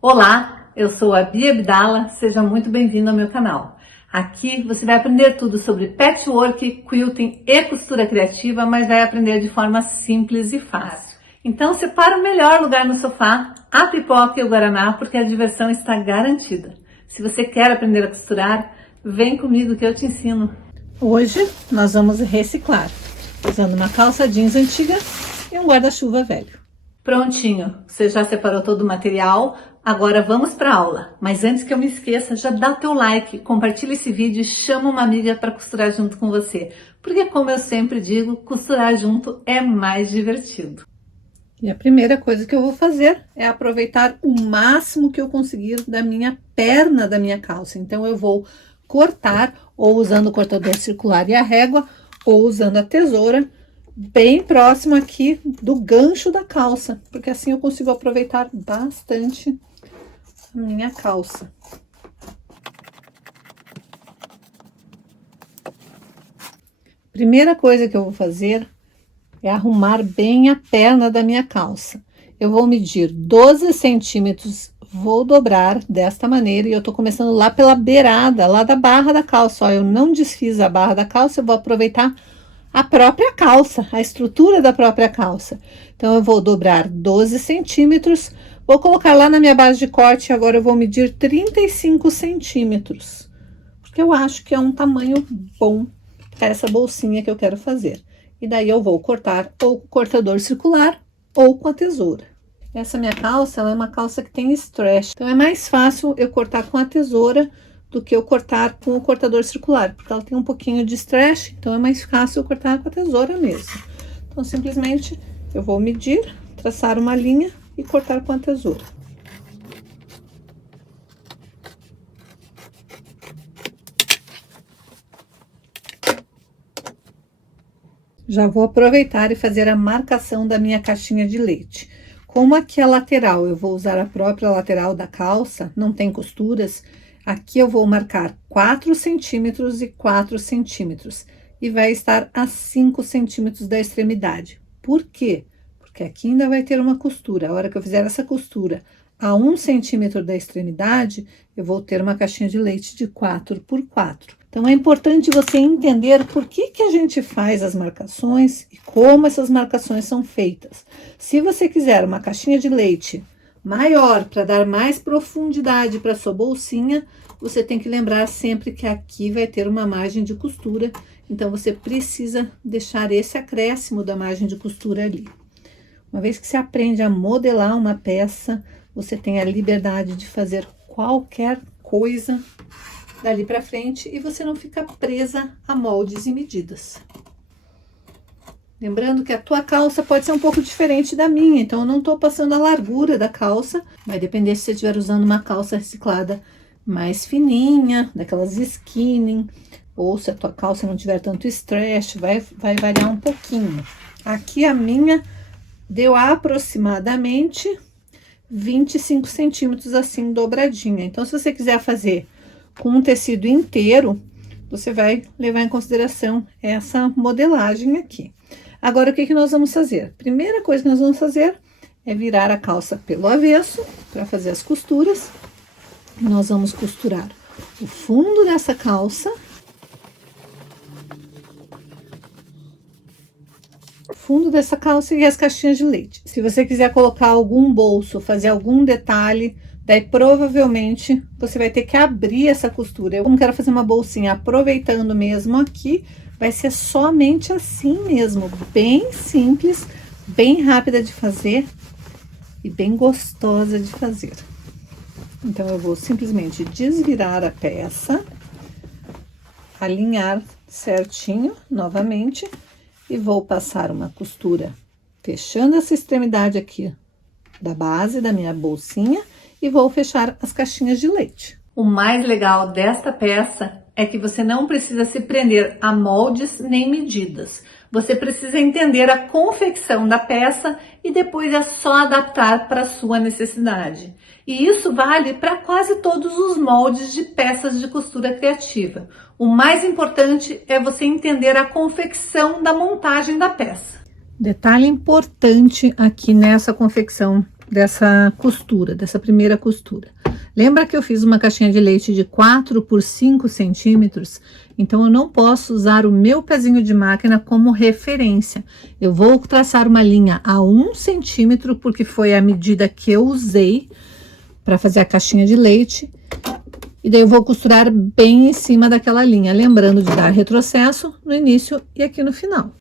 Olá, eu sou a Bia Abdala, seja muito bem-vindo ao meu canal. Aqui você vai aprender tudo sobre patchwork, quilting e costura criativa, mas vai aprender de forma simples e fácil. Então separa o melhor lugar no sofá, a pipoca e o guaraná, porque a diversão está garantida. Se você quer aprender a costurar, vem comigo que eu te ensino. Hoje nós vamos reciclar, usando uma calça jeans antiga e um guarda-chuva velho. Prontinho, você já separou todo o material, agora vamos para a aula. Mas antes que eu me esqueça, já dá teu like, compartilha esse vídeo e chama uma amiga para costurar junto com você. Porque como eu sempre digo, costurar junto é mais divertido. E a primeira coisa que eu vou fazer é aproveitar o máximo que eu conseguir da minha perna da minha calça. Então eu vou cortar ou usando o cortador circular e a régua ou usando a tesoura bem próximo aqui do gancho da calça, porque assim eu consigo aproveitar bastante a minha calça. Primeira coisa que eu vou fazer é arrumar bem a perna da minha calça. Eu vou medir 12 centímetros, vou dobrar desta maneira e eu tô começando lá pela beirada, lá da barra da calça. Ó, eu não desfiz a barra da calça, eu vou aproveitar a própria calça, a estrutura da própria calça. Então, eu vou dobrar 12 centímetros, vou colocar lá na minha base de corte, agora eu vou medir 35 centímetros, porque eu acho que é um tamanho bom para essa bolsinha que eu quero fazer. E daí eu vou cortar ou com o cortador circular ou com a tesoura. Essa minha calça, ela é uma calça que tem stretch, então é mais fácil eu cortar com a tesoura do que eu cortar com o cortador circular, porque ela tem um pouquinho de stretch, então é mais fácil eu cortar com a tesoura mesmo. Então, simplesmente, eu vou medir, traçar uma linha e cortar com a tesoura. Já vou aproveitar e fazer a marcação da minha caixinha de leite. Como aqui a lateral, eu vou usar a própria lateral da calça, não tem costuras. Aqui eu vou marcar 4 centímetros e 4 centímetros. E vai estar a 5 centímetros da extremidade. Por quê? Porque aqui ainda vai ter uma costura. A hora que eu fizer essa costura a 1 centímetro da extremidade, eu vou ter uma caixinha de leite de 4 por 4. Então, é importante você entender por que a gente faz as marcações e como essas marcações são feitas. Se você quiser uma caixinha de leite maior, para dar mais profundidade para sua bolsinha, você tem que lembrar sempre que aqui vai ter uma margem de costura, então você precisa deixar esse acréscimo da margem de costura ali. Uma vez que você aprende a modelar uma peça, você tem a liberdade de fazer qualquer coisa dali para frente e você não fica presa a moldes e medidas. Lembrando que a tua calça pode ser um pouco diferente da minha, então eu não tô passando a largura da calça, vai depender se você estiver usando uma calça reciclada mais fininha, daquelas skinny, ou se a tua calça não tiver tanto stretch, vai variar um pouquinho. Aqui a minha deu aproximadamente 25 centímetros assim dobradinha, então se você quiser fazer com um tecido inteiro, você vai levar em consideração essa modelagem aqui. Agora, o que nós vamos fazer? Primeira coisa que nós vamos fazer é virar a calça pelo avesso para fazer as costuras. Nós vamos costurar o fundo dessa calça, o fundo dessa calça e as caixinhas de leite. Se você quiser colocar algum bolso, fazer algum detalhe, daí provavelmente você vai ter que abrir essa costura. Eu, como quero fazer uma bolsinha aproveitando mesmo aqui, vai ser somente assim mesmo, bem simples, bem rápida de fazer e bem gostosa de fazer. Então, eu vou simplesmente desvirar a peça, alinhar certinho novamente e vou passar uma costura fechando essa extremidade aqui da base da minha bolsinha e vou fechar as caixinhas de leite. O mais legal desta peça é que você não precisa se prender a moldes nem medidas. Você precisa entender a confecção da peça e depois é só adaptar para a sua necessidade. E isso vale para quase todos os moldes de peças de costura criativa. O mais importante é você entender a confecção da montagem da peça. Detalhe importante aqui nessa confecção dessa costura, dessa primeira costura. Lembra que eu fiz uma caixinha de leite de 4 por 5 centímetros? Então, eu não posso usar o meu pezinho de máquina como referência. Eu vou traçar uma linha a 1 centímetro, porque foi a medida que eu usei para fazer a caixinha de leite. E daí eu vou costurar bem em cima daquela linha, lembrando de dar retrocesso no início e aqui no final.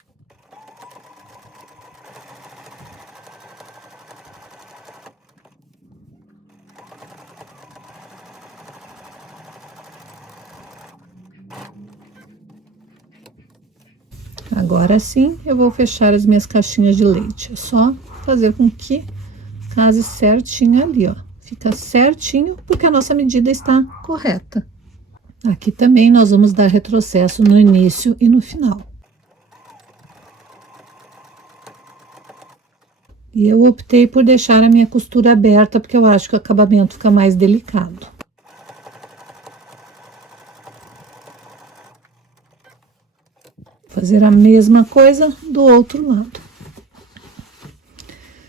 Agora sim, eu vou fechar as minhas caixinhas de leite. É só fazer com que case certinho ali, ó. Fica certinho, porque a nossa medida está correta. Aqui também nós vamos dar retrocesso no início e no final. E eu optei por deixar a minha costura aberta, porque eu acho que o acabamento fica mais delicado. Fazer a mesma coisa do outro lado.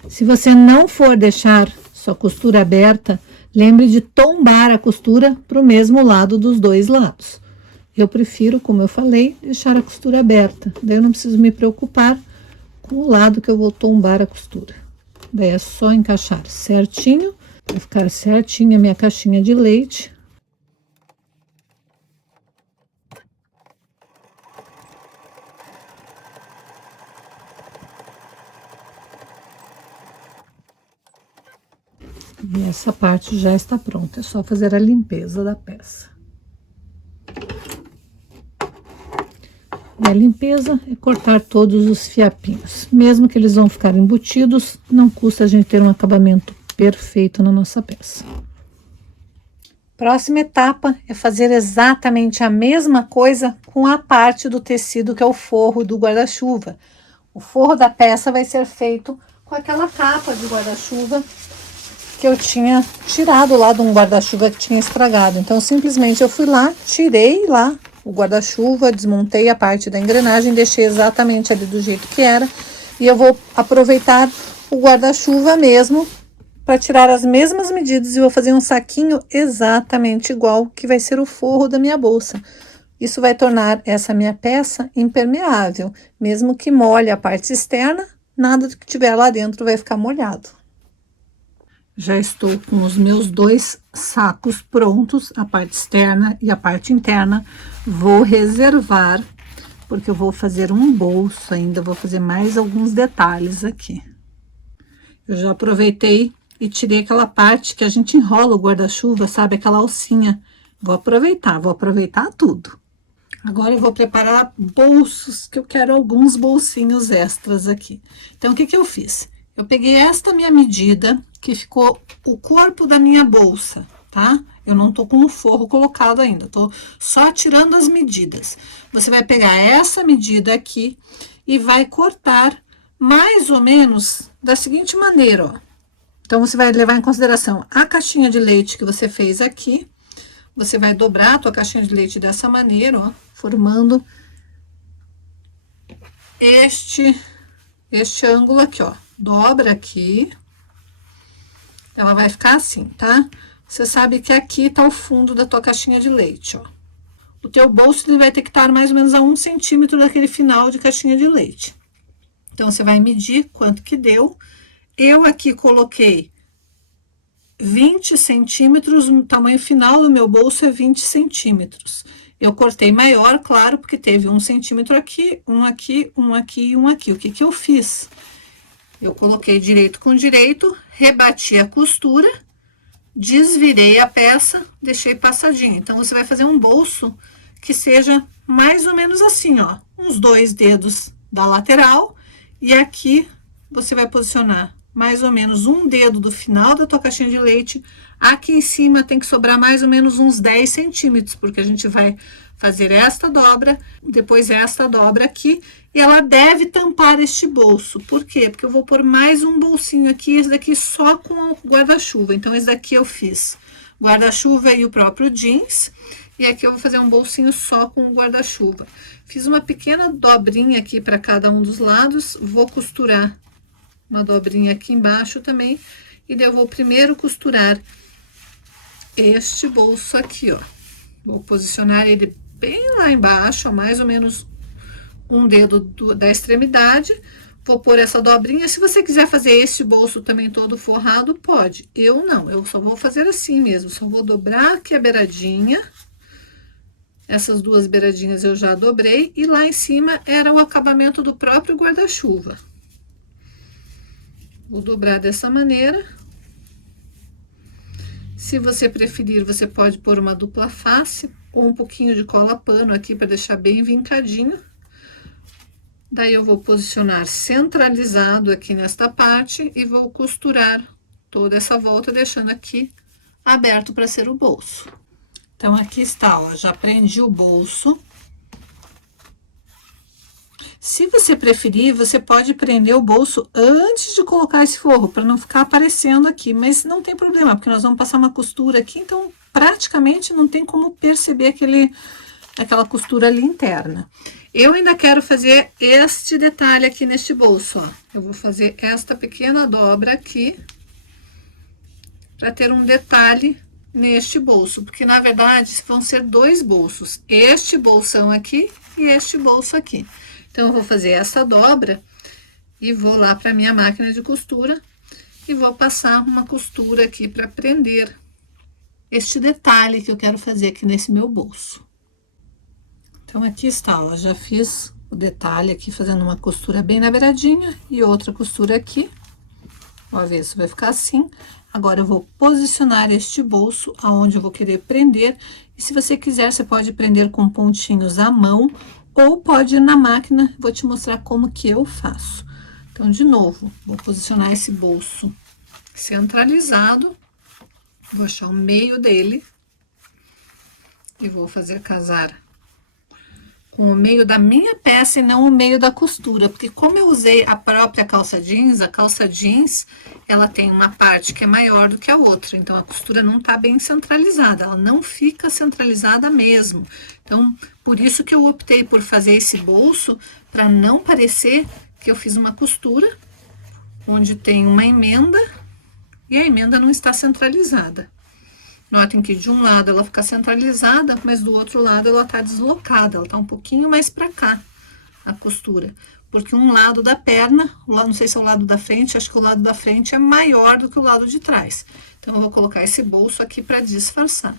Se você não for deixar sua costura aberta, lembre de tombar a costura para o mesmo lado dos dois lados. Eu prefiro, como eu falei, deixar a costura aberta. Daí eu não preciso me preocupar com o lado que eu vou tombar a costura. Daí é só encaixar certinho, vai ficar certinha a minha caixinha de leite. E essa parte já está pronta, é só fazer a limpeza da peça. E a limpeza é cortar todos os fiapinhos. Mesmo que eles vão ficar embutidos, não custa a gente ter um acabamento perfeito na nossa peça. Próxima etapa é fazer exatamente a mesma coisa com a parte do tecido que é o forro do guarda-chuva. O forro da peça vai ser feito com aquela capa de guarda-chuva que eu tinha tirado lá de um guarda-chuva que tinha estragado. Então, simplesmente eu fui lá, tirei lá o guarda-chuva, desmontei a parte da engrenagem, deixei exatamente ali do jeito que era. E eu vou aproveitar o guarda-chuva mesmo para tirar as mesmas medidas e vou fazer um saquinho exatamente igual, que vai ser o forro da minha bolsa. Isso vai tornar essa minha peça impermeável. Mesmo que molhe a parte externa, nada do que tiver lá dentro vai ficar molhado. Já estou com os meus 2 sacos prontos, a parte externa e a parte interna. Vou reservar, porque eu vou fazer um bolso ainda, vou fazer mais alguns detalhes aqui. Eu já aproveitei e tirei aquela parte que a gente enrola o guarda-chuva, sabe? Aquela alcinha. Vou aproveitar tudo. Agora eu vou preparar bolsos, que eu quero alguns bolsinhos extras aqui. Então, o que que eu fiz? Eu peguei esta minha medida, que ficou o corpo da minha bolsa, tá? Eu não tô com o forro colocado ainda, tô só tirando as medidas. Você vai pegar essa medida aqui e vai cortar mais ou menos da seguinte maneira, ó. Então, você vai levar em consideração a caixinha de leite que você fez aqui. Você vai dobrar a tua caixinha de leite dessa maneira, ó, formando este ângulo aqui, ó. Dobra aqui, ela vai ficar assim, tá? Você sabe que aqui tá o fundo da tua caixinha de leite, ó. O teu bolso, ele vai ter que estar mais ou menos a 1 centímetro daquele final de caixinha de leite. Então, você vai medir quanto que deu. Eu aqui coloquei 20 centímetros, o tamanho final do meu bolso é 20 centímetros. Eu cortei maior, claro, porque teve 1 centímetro aqui, um aqui, um aqui e um aqui. O que que eu fiz? Eu coloquei direito com direito, rebati a costura, desvirei a peça, deixei passadinho. Então, você vai fazer um bolso que seja mais ou menos assim, ó. Uns 2 dedos da lateral e aqui você vai posicionar mais ou menos um dedo do final da tua caixinha de leite. Aqui em cima tem que sobrar mais ou menos uns 10 centímetros, porque a gente vai fazer esta dobra, depois esta dobra aqui, e ela deve tampar este bolso. Por quê? Porque eu vou pôr mais um bolsinho aqui, esse daqui só com o guarda-chuva. Então, esse daqui eu fiz guarda-chuva e o próprio jeans, e aqui eu vou fazer um bolsinho só com o guarda-chuva. Fiz uma pequena dobrinha aqui para cada um dos lados, vou costurar uma dobrinha aqui embaixo também, E daí eu vou primeiro costurar este bolso aqui, ó. Vou posicionar ele bem lá embaixo, a mais ou menos um dedo da extremidade. Vou pôr essa dobrinha. Se você quiser fazer este bolso também todo forrado, pode. Eu não, eu só vou fazer assim mesmo. Só vou dobrar aqui a beiradinha. Essas duas beiradinhas eu já dobrei. E lá em cima era o acabamento do próprio guarda-chuva. Vou dobrar dessa maneira. Se você preferir, você pode pôr uma dupla face ou um pouquinho de cola pano aqui para deixar bem vincadinho. Daí eu vou posicionar centralizado aqui nesta parte e vou costurar toda essa volta, deixando aqui aberto para ser o bolso. Então, aqui está, ó, já prendi o bolso. Se você preferir, você pode prender o bolso antes de colocar esse forro, para não ficar aparecendo aqui, mas não tem problema, porque nós vamos passar uma costura aqui, então praticamente não tem como perceber aquela costura ali interna. Eu ainda quero fazer este detalhe aqui neste bolso, ó. Eu vou fazer esta pequena dobra aqui, para ter um detalhe neste bolso, porque na verdade vão ser dois bolsos, este bolsão aqui e este bolso aqui. Então, eu vou fazer essa dobra e vou lá para minha máquina de costura e vou passar uma costura aqui para prender este detalhe que eu quero fazer aqui nesse meu bolso. Então, aqui está, ó, já fiz o detalhe aqui, fazendo uma costura bem na beiradinha e outra costura aqui. O avesso vai ficar assim. Agora, eu vou posicionar este bolso aonde eu vou querer prender. E se você quiser, você pode prender com pontinhos à mão ou pode ir na máquina. Vou te mostrar como que eu faço. Então, de novo, vou posicionar esse bolso centralizado. Vou achar o meio dele. E vou fazer casar com o meio da minha peça e não o meio da costura, porque como eu usei a própria calça jeans, ela tem uma parte que é maior do que a outra, então a costura não tá bem centralizada, ela não fica centralizada mesmo. Então, por isso que eu optei por fazer esse bolso, para não parecer que eu fiz uma costura, onde tem uma emenda, e a emenda não está centralizada. Notem que de um lado ela fica centralizada, mas do outro lado ela tá deslocada, ela tá um pouquinho mais pra cá, a costura. Porque um lado da perna, não sei se é o lado da frente, acho que o lado da frente é maior do que o lado de trás. Então, eu vou colocar esse bolso aqui pra disfarçar.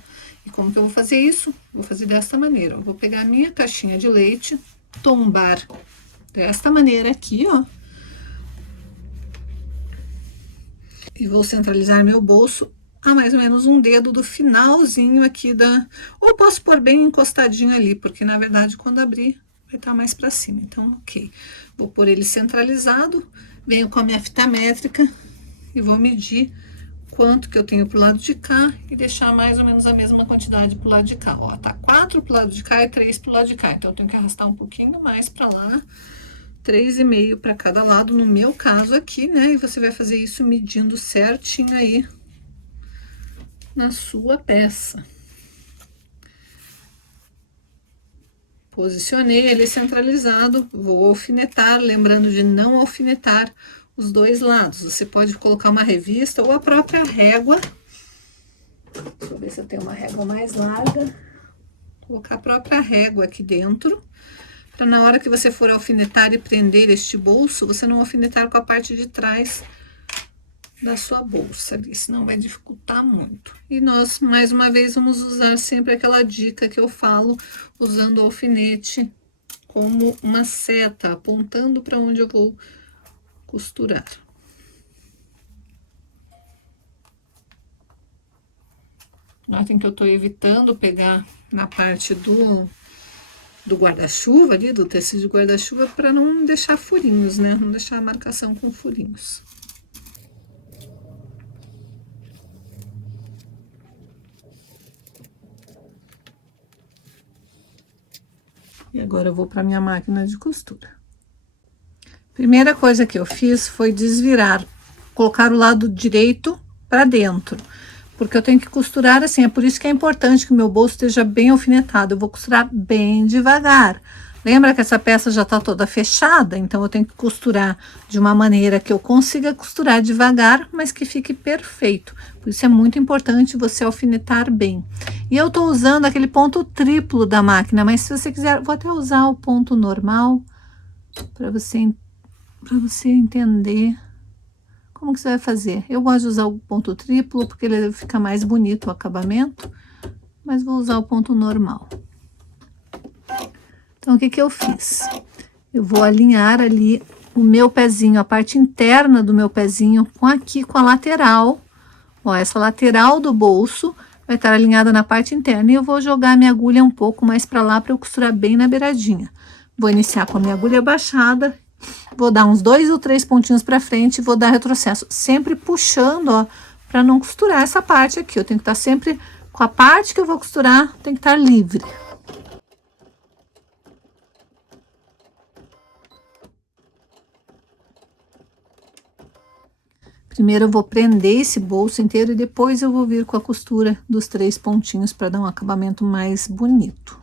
E como que eu vou fazer isso? Vou fazer desta maneira. Eu vou pegar a minha caixinha de leite, tombar desta maneira aqui, ó. E vou centralizar meu bolso a mais ou menos um dedo do finalzinho aqui ou posso pôr bem encostadinho ali, porque na verdade quando abrir vai estar mais para cima. Então, ok. Vou pôr ele centralizado, venho com a minha fita métrica e vou medir quanto que eu tenho pro lado de cá e deixar mais ou menos a mesma quantidade pro lado de cá. Ó, tá 4 pro lado de cá e 3 pro lado de cá. Então, eu tenho que arrastar um pouquinho mais para lá. 3,5 para cada lado, no meu caso aqui, né? E você vai fazer isso medindo certinho aí na sua peça. Posicionei ele centralizado, vou alfinetar, lembrando de não alfinetar os dois lados. Você pode colocar uma revista ou a própria régua. Deixa eu ver se eu tenho uma régua mais larga. Colocar a própria régua aqui dentro, para na hora que você for alfinetar e prender este bolso, você não alfinetar com a parte de trás da sua bolsa ali, senão vai dificultar muito. E nós, mais uma vez, vamos usar sempre aquela dica que eu falo, usando o alfinete como uma seta, apontando para onde eu vou costurar. Notem que eu tô evitando pegar na parte do guarda-chuva ali, do tecido de guarda-chuva, para não deixar furinhos, né? Não deixar a marcação com furinhos. E agora eu vou para minha máquina de costura. Primeira coisa que eu fiz foi desvirar, colocar o lado direito para dentro, porque eu tenho que costurar assim, é por isso que é importante que o meu bolso esteja bem alfinetado. Eu vou costurar bem devagar, Lembra que essa peça já está toda fechada, então eu tenho que costurar de uma maneira que eu consiga costurar devagar, mas que fique perfeito. Por isso é muito importante você alfinetar bem. E eu estou usando aquele ponto triplo da máquina, mas se você quiser, vou até usar o ponto normal para você entender como que você vai fazer. Eu gosto de usar o ponto triplo porque ele fica mais bonito o acabamento, mas vou usar o ponto normal. Então, o que que eu fiz? Eu vou alinhar ali o meu pezinho, a parte interna do meu pezinho, com a lateral. Ó, essa lateral do bolso vai estar alinhada na parte interna. E eu vou jogar a minha agulha um pouco mais para lá para eu costurar bem na beiradinha. Vou iniciar com a minha agulha baixada, vou dar uns 2 ou 3 pontinhos para frente e vou dar retrocesso, sempre puxando, ó, para não costurar essa parte aqui. Eu tenho que estar sempre com a parte que eu vou costurar, tem que estar livre. Primeiro eu vou prender esse bolso inteiro e depois eu vou vir com a costura dos 3 pontinhos para dar um acabamento mais bonito.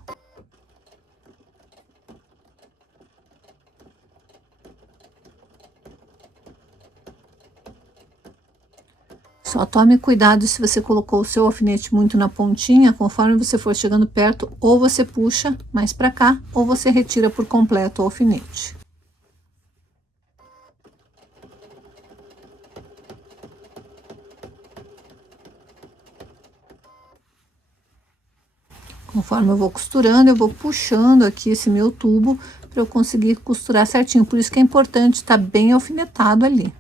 Só tome cuidado se você colocou o seu alfinete muito na pontinha, conforme você for chegando perto, ou você puxa mais para cá, ou você retira por completo o alfinete. Conforme eu vou costurando, eu vou puxando aqui esse meu tubo para eu conseguir costurar certinho. Por isso que é importante estar bem alfinetado ali.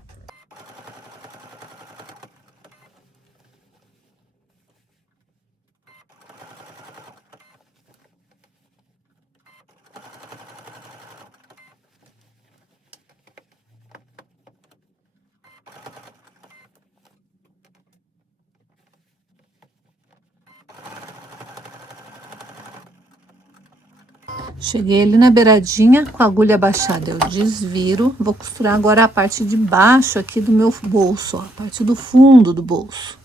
Cheguei ali na beiradinha com a agulha baixada, eu desviro, vou costurar agora a parte de baixo aqui do meu bolso, ó, a parte do fundo do bolso.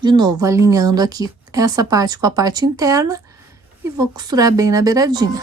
De novo, alinhando aqui essa parte com a parte interna e vou costurar bem na beiradinha.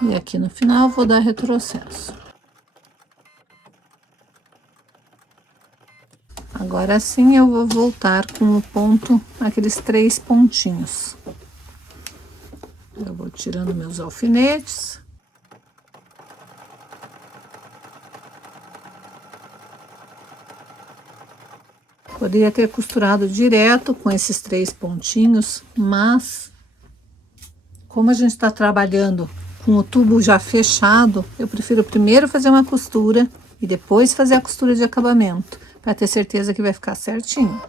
E aqui no final vou dar retrocesso. Agora sim eu vou voltar com o ponto, aqueles 3 pontinhos. Eu vou tirando meus alfinetes. Poderia ter costurado direto com esses 3 pontinhos, mas como a gente está trabalhando com o tubo já fechado, eu prefiro primeiro fazer uma costura e depois fazer a costura de acabamento, para ter certeza que vai ficar certinho.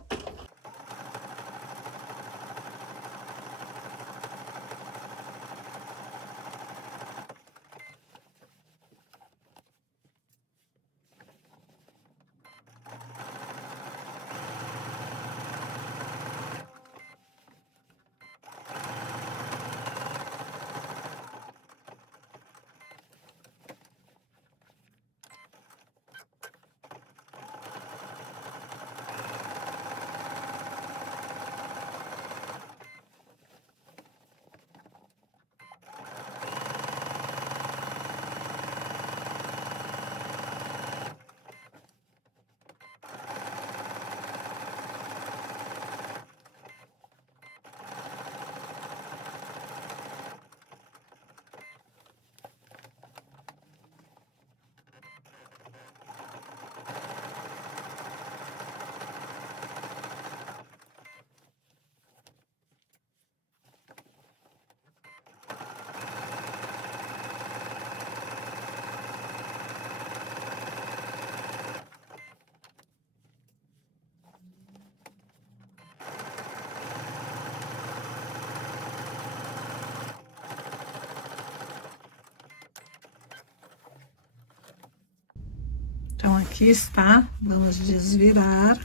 Então, aqui está, vamos desvirar.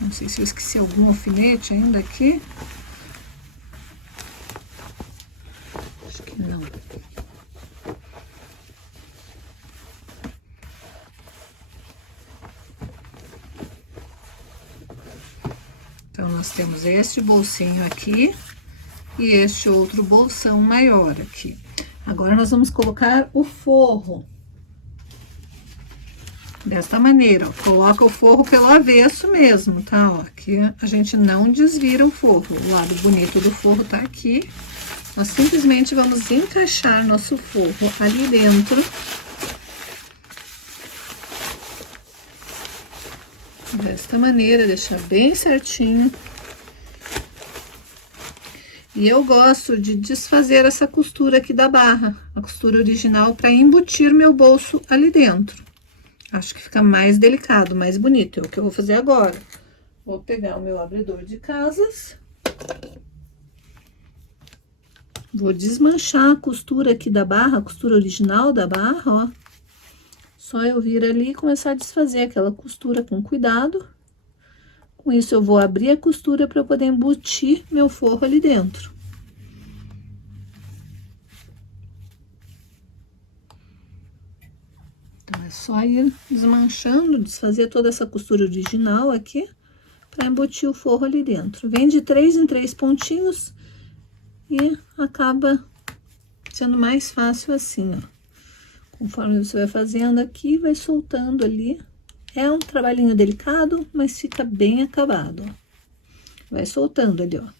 Não sei se eu esqueci algum alfinete ainda aqui. Acho que não. Então, nós temos este bolsinho aqui e este outro bolsão maior aqui. Agora, nós vamos colocar o forro. Desta maneira, ó, coloca o forro pelo avesso mesmo, tá? Ó, aqui a gente não desvira o forro, o lado bonito do forro tá aqui. Nós simplesmente vamos encaixar nosso forro ali dentro. Desta maneira, deixar bem certinho. E eu gosto de desfazer essa costura aqui da barra, a costura original, para embutir meu bolso ali dentro. Acho que fica mais delicado, mais bonito. É o que eu vou fazer agora. Vou pegar o meu abridor de casas. Vou desmanchar a costura aqui da barra, a costura original da barra, ó. Só eu vir ali e começar a desfazer aquela costura com cuidado. Com isso, eu vou abrir a costura para poder embutir meu forro ali dentro. Então, é só ir desmanchando, desfazer toda essa costura original aqui, para embutir o forro ali dentro. Vem de 3 em 3 pontinhos e acaba sendo mais fácil assim, ó. Conforme você vai fazendo aqui, vai soltando ali. É um trabalhinho delicado, mas fica bem acabado, ó. Vai soltando ali, ó.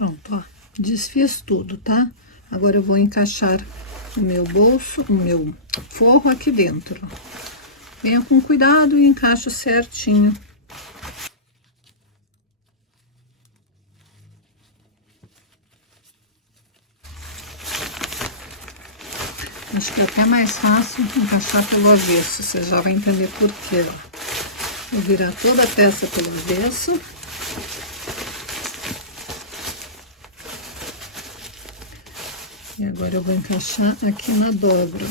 Pronto, ó, desfiz tudo, tá? Agora eu vou encaixar o meu bolso, o meu forro aqui dentro, ó. Venha com cuidado e encaixo certinho. Acho que é até mais fácil encaixar pelo avesso, você já vai entender por quê, ó. Vou virar toda a peça pelo avesso. E agora eu vou encaixar aqui na dobra.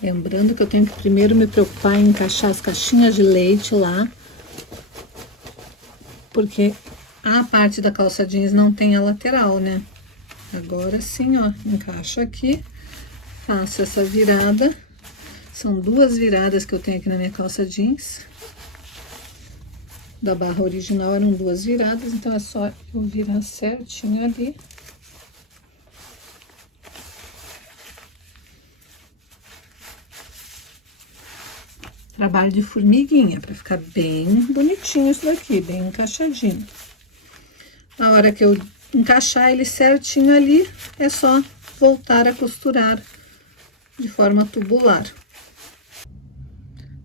Lembrando que eu tenho que primeiro me preocupar em encaixar as caixinhas de leite lá, porque a parte da calça jeans não tem a lateral, né? Agora sim, ó, encaixo aqui, faço essa virada. São 2 viradas que eu tenho aqui na minha calça jeans. Da barra original eram 2 viradas, então é só eu virar certinho ali. Trabalho de formiguinha, para ficar bem bonitinho isso daqui, bem encaixadinho. Na hora que eu encaixar ele certinho ali, é só voltar a costurar de forma tubular.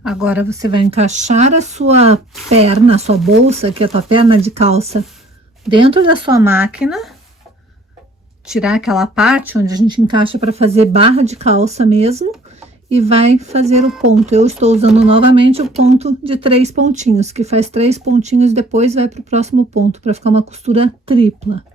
Agora você vai encaixar a sua perna, a sua bolsa, que é a tua perna de calça, dentro da sua máquina. Tirar aquela parte onde a gente encaixa para fazer barra de calça mesmo. E vai fazer o ponto. Eu estou usando novamente o ponto de 3 pontinhos, que faz 3 pontinhos e depois vai para o próximo ponto, para ficar uma costura tripla.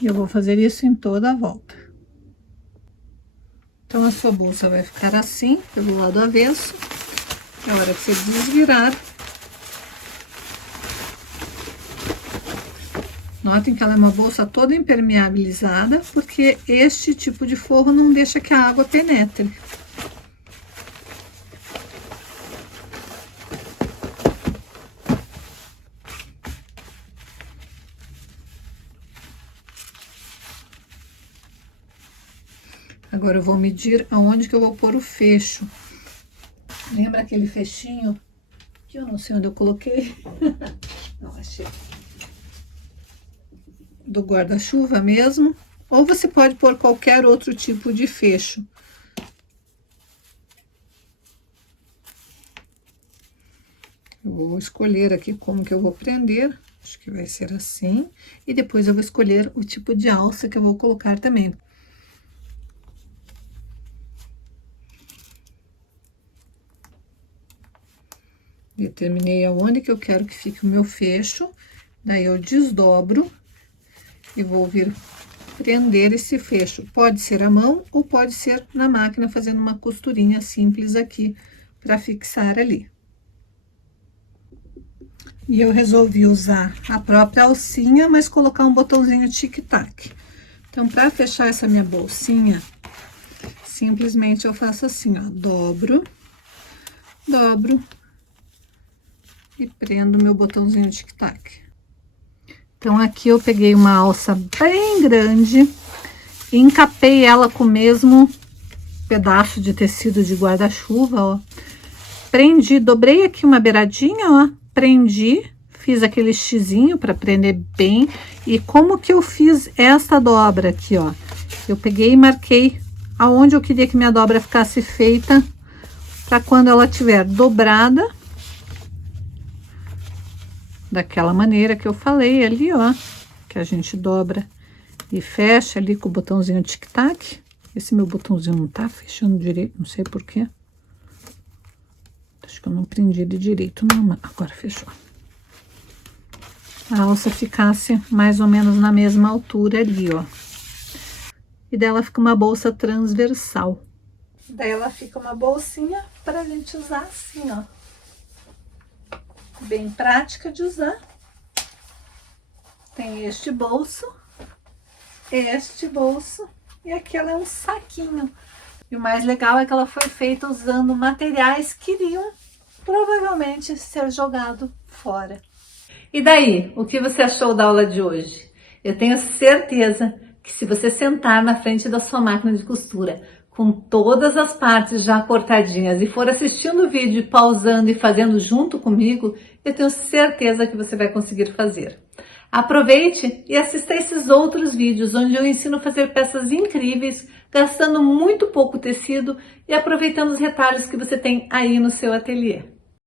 E eu vou fazer isso em toda a volta. Então, a sua bolsa vai ficar assim, pelo lado avesso. É hora que você desvirar. Notem que ela é uma bolsa toda impermeabilizada, porque este tipo de forro não deixa que a água penetre. Agora eu vou medir aonde que eu vou pôr o fecho. Lembra aquele fechinho que eu não sei onde eu coloquei? Não achei. Do guarda-chuva mesmo, ou você pode pôr qualquer outro tipo de fecho. Eu vou escolher aqui como que eu vou prender, acho que vai ser assim, e depois eu vou escolher o tipo de alça que eu vou colocar também. Determinei aonde que eu quero que fique o meu fecho, daí eu desdobro e vou vir prender esse fecho. Pode ser à mão ou pode ser na máquina, fazendo uma costurinha simples aqui para fixar ali. E eu resolvi usar a própria alcinha, mas colocar um botãozinho tic-tac. Então, para fechar essa minha bolsinha, simplesmente eu faço assim, ó, dobro, dobro e prendo meu botãozinho tic-tac. Então, aqui eu peguei uma alça bem grande e encapei ela com o mesmo pedaço de tecido de guarda-chuva, ó. Prendi, dobrei aqui uma beiradinha, ó, prendi, fiz aquele xizinho para prender bem. E como que eu fiz essa dobra aqui, ó? Eu peguei e marquei aonde eu queria que minha dobra ficasse feita, para quando ela tiver dobrada, daquela maneira que eu falei ali, ó, que a gente dobra e fecha ali com o botãozinho tic-tac. Esse meu botãozinho não tá fechando direito, não sei por quê. Acho que eu não prendi ele direito, não. Agora fechou. A alça ficasse mais ou menos na mesma altura ali, ó. E dela fica uma bolsa transversal. Daí ela fica uma bolsinha pra gente usar assim, ó. Bem prática de usar. Tem este bolso e aqui ela é um saquinho. E o mais legal é que ela foi feita usando materiais que iriam provavelmente ser jogado fora. E daí, o que você achou da aula de hoje? Eu tenho certeza que se você sentar na frente da sua máquina de costura com todas as partes já cortadinhas e for assistindo o vídeo, pausando e fazendo junto comigo, eu tenho certeza que você vai conseguir fazer. Aproveite e assista a esses outros vídeos onde eu ensino a fazer peças incríveis, gastando muito pouco tecido e aproveitando os retalhos que você tem aí no seu ateliê.